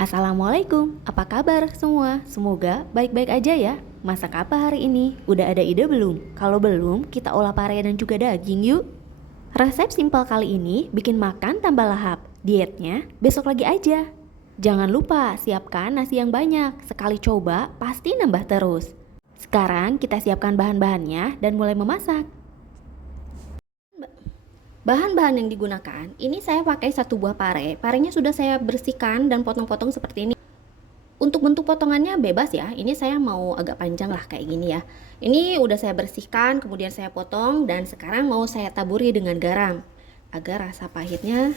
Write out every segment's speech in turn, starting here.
Assalamualaikum, apa kabar semua? Semoga baik-baik aja ya. Masak apa hari ini? Udah ada ide belum? Kalau belum, kita olah pare dan juga daging yuk. Resep simpel kali ini bikin makan tambah lahap. Dietnya besok lagi aja. Jangan lupa siapkan nasi yang banyak. Sekali coba pasti nambah terus. Sekarang kita siapkan bahan-bahannya dan mulai memasak. Bahan-bahan yang digunakan, ini saya pakai satu buah pare. Parenya sudah saya bersihkan dan potong-potong seperti ini. Untuk bentuk potongannya bebas ya. Ini saya mau agak panjang lah kayak gini ya. Ini udah saya bersihkan, kemudian saya potong dan sekarang mau saya taburi dengan garam agar rasa pahitnya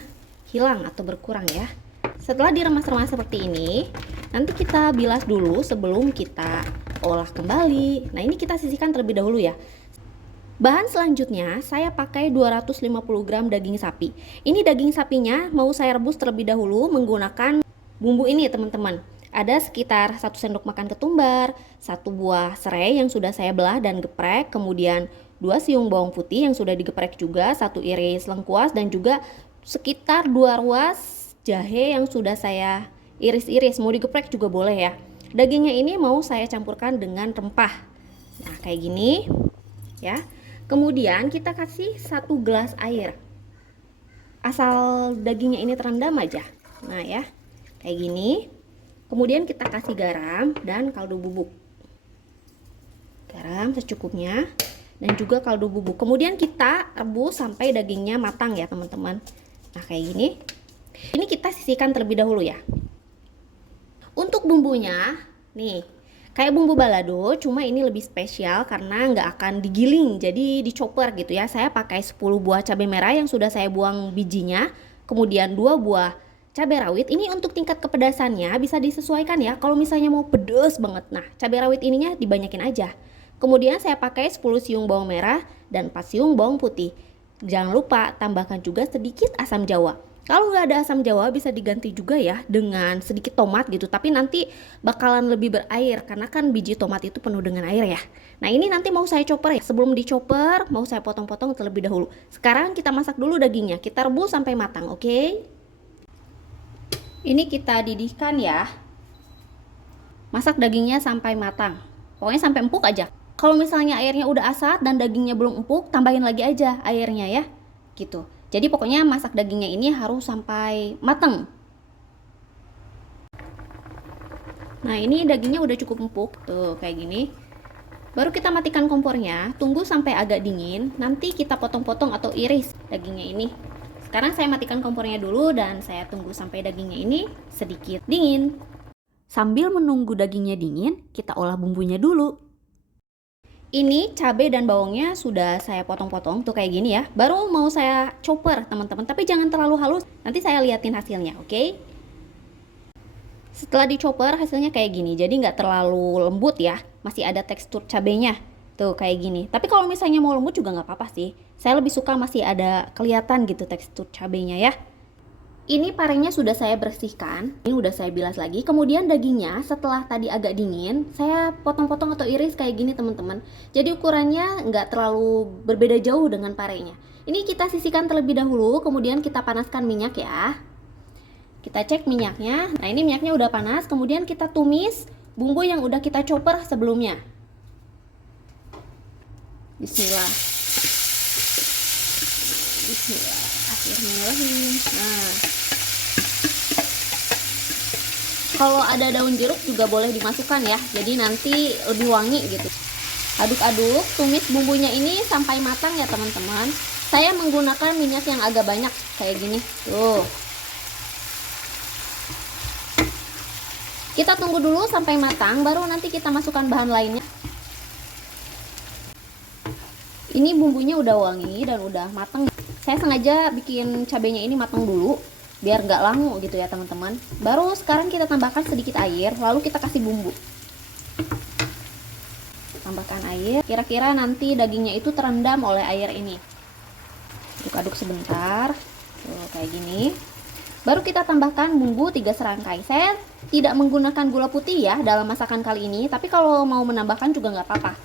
hilang atau berkurang ya. Setelah diremas-remas seperti ini, nanti kita bilas dulu sebelum kita olah kembali. Nah, ini kita sisihkan terlebih dahulu ya. Bahan selanjutnya saya pakai 250 gram daging sapi. Ini daging sapinya mau saya rebus terlebih dahulu menggunakan bumbu ini teman-teman. Ada sekitar 1 sendok makan ketumbar, 1 buah serai yang sudah saya belah dan geprek, kemudian 2 siung bawang putih yang sudah digeprek juga, 1 iris lengkuas dan juga sekitar 2 ruas jahe yang sudah saya iris-iris. Mau digeprek juga boleh ya. Dagingnya ini mau saya campurkan dengan rempah. Nah, kayak gini ya. Kemudian kita kasih 1 gelas air. Asal dagingnya ini terendam aja. Nah ya, kayak gini. Kemudian kita kasih garam dan kaldu bubuk. Garam secukupnya dan juga kaldu bubuk. Kemudian kita rebus sampai dagingnya matang ya teman-teman. Nah kayak gini. Ini kita sisihkan terlebih dahulu ya. Untuk bumbunya, nih. Kayak bumbu balado, cuma ini lebih spesial karena nggak akan digiling, jadi dicoper gitu ya. Saya pakai 10 buah cabai merah yang sudah saya buang bijinya, kemudian 2 buah cabai rawit. Ini untuk tingkat kepedasannya bisa disesuaikan ya. Kalau misalnya mau pedes banget, nah cabai rawit ininya dibanyakin aja. Kemudian saya pakai 10 siung bawang merah dan 4 siung bawang putih. Jangan lupa tambahkan juga sedikit asam jawa. Kalau nggak ada asam jawa bisa diganti juga ya dengan sedikit tomat gitu, tapi nanti bakalan lebih berair karena kan biji tomat itu penuh dengan air ya. Nah ini nanti mau saya chopper ya, sebelum dichopper mau saya potong-potong terlebih dahulu. Sekarang kita masak dulu dagingnya, kita rebus sampai matang, oke? Ini kita didihkan ya, masak dagingnya sampai matang, pokoknya sampai empuk aja. Kalau misalnya airnya udah asat dan dagingnya belum empuk, tambahin lagi aja airnya ya, gitu. Jadi pokoknya masak dagingnya ini harus sampai matang. Nah ini dagingnya udah cukup empuk, tuh kayak gini. Baru kita matikan kompornya, tunggu sampai agak dingin, nanti kita potong-potong atau iris dagingnya ini. Sekarang saya matikan kompornya dulu dan saya tunggu sampai dagingnya ini sedikit dingin. Sambil menunggu dagingnya dingin, kita olah bumbunya dulu. Ini cabai dan bawangnya sudah saya potong-potong tuh kayak gini ya. Baru mau saya chopper teman-teman, tapi jangan terlalu halus. Nanti saya liatin hasilnya, oke? Setelah dichopper hasilnya kayak gini, jadi nggak terlalu lembut ya. Masih ada tekstur cabainya, tuh kayak gini. Tapi kalau misalnya mau lembut juga nggak apa-apa sih. Saya lebih suka masih ada kelihatan gitu tekstur cabainya ya. Ini parenya sudah saya bersihkan, ini udah saya bilas lagi. Kemudian dagingnya setelah tadi agak dingin, saya potong-potong atau iris kayak gini teman-teman. Jadi ukurannya nggak terlalu berbeda jauh dengan parenya. Ini kita sisihkan terlebih dahulu, kemudian kita panaskan minyak ya. Kita cek minyaknya, nah ini minyaknya udah panas. Kemudian kita tumis bumbu yang udah kita chopper sebelumnya. Bismillah. Bismillahirrahmanirrahim. Nah, kalau ada daun jeruk juga boleh dimasukkan ya, jadi nanti lebih wangi gitu. Aduk-aduk, tumis bumbunya ini sampai matang ya teman-teman. Saya menggunakan minyak yang agak banyak kayak gini tuh. Kita tunggu dulu sampai matang, baru nanti kita masukkan bahan lainnya. Ini bumbunya udah wangi dan udah matang. Saya sengaja bikin cabenya ini matang dulu biar nggak langu gitu ya teman-teman. Baru sekarang kita tambahkan sedikit air, lalu kita kasih bumbu. Tambahkan air, kira-kira nanti dagingnya itu terendam oleh air ini. Aduk-aduk sebentar, tuh kayak gini. Baru kita tambahkan bumbu 3 serangkai. Saya tidak menggunakan gula putih ya dalam masakan kali ini, tapi kalau mau menambahkan juga nggak apa-apa.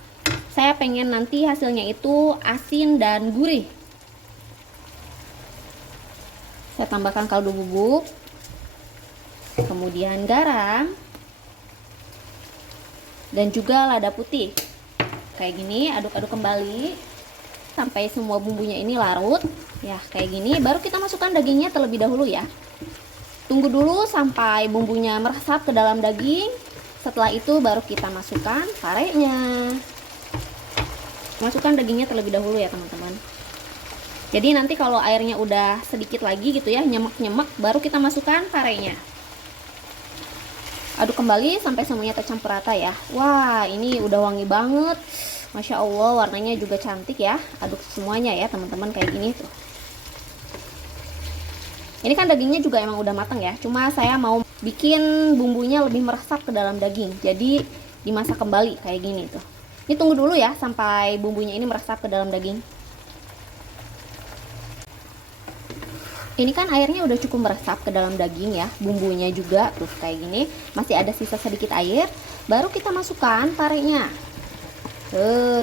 Saya pengen nanti hasilnya itu asin dan gurih. Saya tambahkan kaldu bubuk. kemudian garam, dan juga lada putih. Kayak gini, aduk-aduk kembali sampai semua bumbunya ini larut. Ya, kayak gini. Baru kita masukkan dagingnya terlebih dahulu ya. Tunggu dulu sampai bumbunya meresap ke dalam daging. Setelah itu baru kita masukkan parenya. Masukkan dagingnya terlebih dahulu ya teman-teman. Jadi nanti kalau airnya udah sedikit lagi gitu ya, nyemek-nyemek, baru kita masukkan parenya. Aduk kembali sampai semuanya tercampur rata ya. Wah, ini udah wangi banget. Masya Allah, warnanya juga cantik ya. Aduk semuanya ya teman-teman, kayak gini tuh. Ini kan dagingnya juga emang udah matang ya. Cuma saya mau bikin bumbunya lebih meresap ke dalam daging. Jadi dimasak kembali kayak gini tuh. Ini tunggu dulu ya sampai bumbunya ini meresap ke dalam daging. Ini kan airnya udah cukup meresap ke dalam daging ya, bumbunya juga tuh kayak gini. Masih ada sisa sedikit air, baru kita masukkan parenya.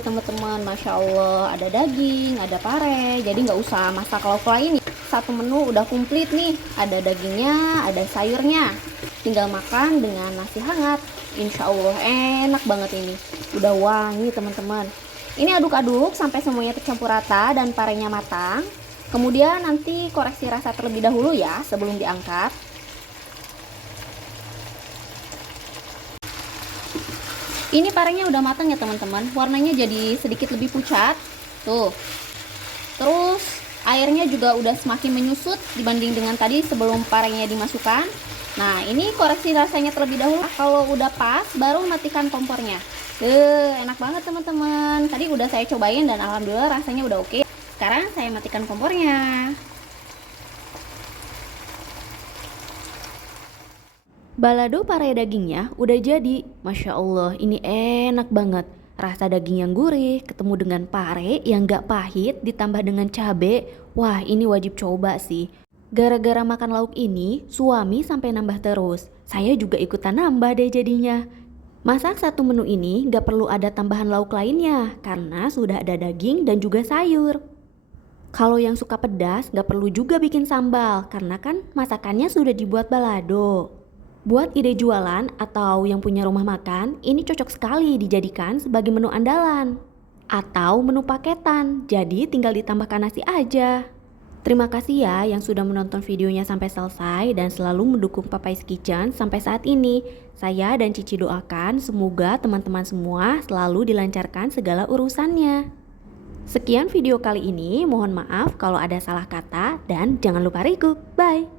Teman-teman, Masya Allah, ada daging, ada pare, jadi nggak usah masak lauk lain. Satu menu udah komplit nih, ada dagingnya, ada sayurnya. Tinggal makan dengan nasi hangat. Insya Allah enak banget ini. Udah wangi teman-teman. Ini aduk-aduk sampai semuanya tercampur rata dan parenya matang. Kemudian nanti koreksi rasa terlebih dahulu ya sebelum diangkat. Ini parenya udah matang ya teman-teman. Warnanya jadi sedikit lebih pucat. Tuh. Terus airnya juga udah semakin menyusut dibanding dengan tadi sebelum parenya dimasukkan. Nah, ini koreksi rasanya terlebih dahulu. Kalau udah pas baru matikan kompornya. Enak banget teman-teman. Tadi udah saya cobain dan alhamdulillah rasanya udah oke. Sekarang saya matikan kompornya. Balado pare dagingnya udah jadi. Masya Allah, ini enak banget. Rasa daging yang gurih ketemu dengan pare yang gak pahit ditambah dengan cabe. Wah, ini wajib coba sih. Gara-gara makan lauk ini, suami sampai nambah terus. Saya juga ikutan nambah deh jadinya. Masak satu menu ini gak perlu ada tambahan lauk lainnya karena sudah ada daging dan juga sayur. Kalau yang suka pedas gak perlu juga bikin sambal karena kan masakannya sudah dibuat balado. Buat ide jualan atau yang punya rumah makan, ini cocok sekali dijadikan sebagai menu andalan. Atau menu paketan, jadi tinggal ditambahkan nasi aja. Terima kasih ya yang sudah menonton videonya sampai selesai dan selalu mendukung Papay's Kitchen sampai saat ini. Saya dan Cici doakan semoga teman-teman semua selalu dilancarkan segala urusannya. Sekian video kali ini, mohon maaf kalau ada salah kata dan jangan lupa recook. Bye!